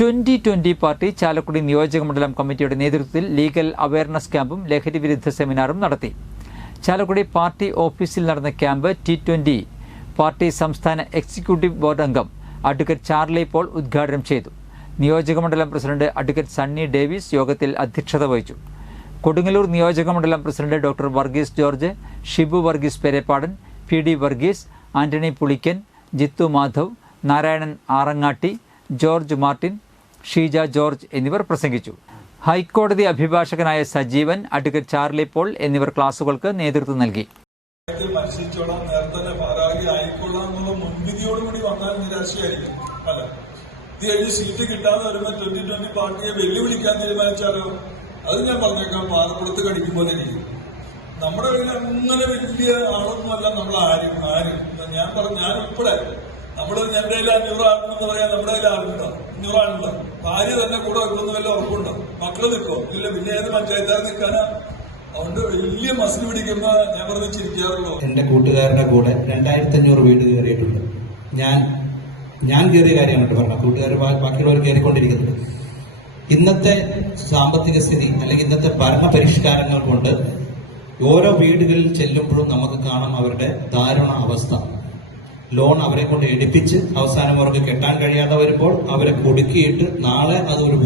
2020 party Chalakudy നിയോജകമണ്ഡലം കമ്മിറ്റിയുടെ നേതൃത്വത്തിൽ ലീഗൽ അവയർനെസ് ക്യാമ്പും ലഹരി വിരുദ്ധ സെമിനാറും നടത്തി. ചാലക്കുടി പാർട്ടി ഓഫീസിൽ നടന്ന ക്യാമ്പ് T20 പാർട്ടി സംസ്ഥാന എക്സിക്യൂട്ടീവ് ബോർഡ് അംഗം അഡ്വക്കേറ്റ് ചാർലി പോൾ ഉദ്ഘാടനം ചെയ്തു. നിയോജകമണ്ഡലം പ്രസിഡന്റ് അഡ്വക്കേറ്റ് സണ്ണി ഡേവിസ് യോഗത്തിൽ അധ്യക്ഷത വഹിച്ചു. കൊടുങ്ങല്ലൂർ നിയോജകമണ്ഡലം president doctor Varghese George, Shibu Varghese Perepadan, PD Varghese, Antony Pulikkan, Jithu Madhav, Narayanan Arangatti, George Martin, Sheeja George എന്നിവർ പ്രസംഗിച്ചു. ഹൈക്കോടതി അഭിഭാഷകനായ സജീവൻ, അഡ്വക്കേറ്റ് ചാർലി പോൾ എന്നിവർ ക്ലാസുകൾക്ക് നേതൃത്വം നൽകി. സീറ്റ് കിട്ടാതെ വരുമ്പോൾ 2020 പാർട്ടിയെ വെല്ലുവിളിക്കാൻ തീരുമാനിച്ചാലോ? അത് ഞാൻ പറഞ്ഞേക്കാം, പാറപ്പുറത്ത് കടിക്കുമ്പോൾ ഇരിക്കും. നമ്മുടെ കയ്യിൽ അങ്ങനെ വലിയ ആളൊന്നുമല്ല നമ്മൾ ആരും. ഞാൻ ഉൾപ്പെടെ ഞങ്ങളുടെ കയ്യിൽ 500 ആളുണ്ടെന്ന് പറയാൻ നമ്മുടെ കയ്യിൽ ആളുണ്ടോ? 500 ആളുണ്ടോ? ഭാര്യ തന്നെ കൂടെ വെക്കുന്ന വല്ല ഉറപ്പുണ്ടോ? മക്കള് നിൽക്കോ? ഇല്ല. പിന്നെ ഏത് പഞ്ചായത്താർ നിൽക്കാനാ? അതുകൊണ്ട് വലിയ മസിൽ പിടിക്കുന്ന ഞാൻ പറഞ്ഞ് ചിരിക്കാറുള്ളൂ. എന്റെ കൂട്ടുകാരുടെ കൂടെ 2500 വീട് കയറിയിട്ടുണ്ട്. ഞാൻ കയറിയ കാര്യമാണ് പറഞ്ഞത്. കൂട്ടുകാർ ബാക്കിയുള്ളവർ കയറിക്കൊണ്ടിരിക്കുന്നത്. ഇന്നത്തെ സാമ്പത്തിക സ്ഥിതി അല്ലെങ്കിൽ ഇന്നത്തെ ഭരണ പരിഷ്കാരങ്ങൾ കൊണ്ട് ഓരോ വീടുകളിൽ ചെല്ലുമ്പോഴും നമുക്ക് കാണാം അവരുടെ ദാരുണ അവസ്ഥ. ലോൺ അവരെ കൊണ്ട് എടുപ്പിച്ച് അവസാനം അവർക്ക് കെട്ടാൻ കഴിയാതെ വരുമ്പോൾ അവരെ കുടുക്കിയിട്ട് നാളെ അത് ഒരു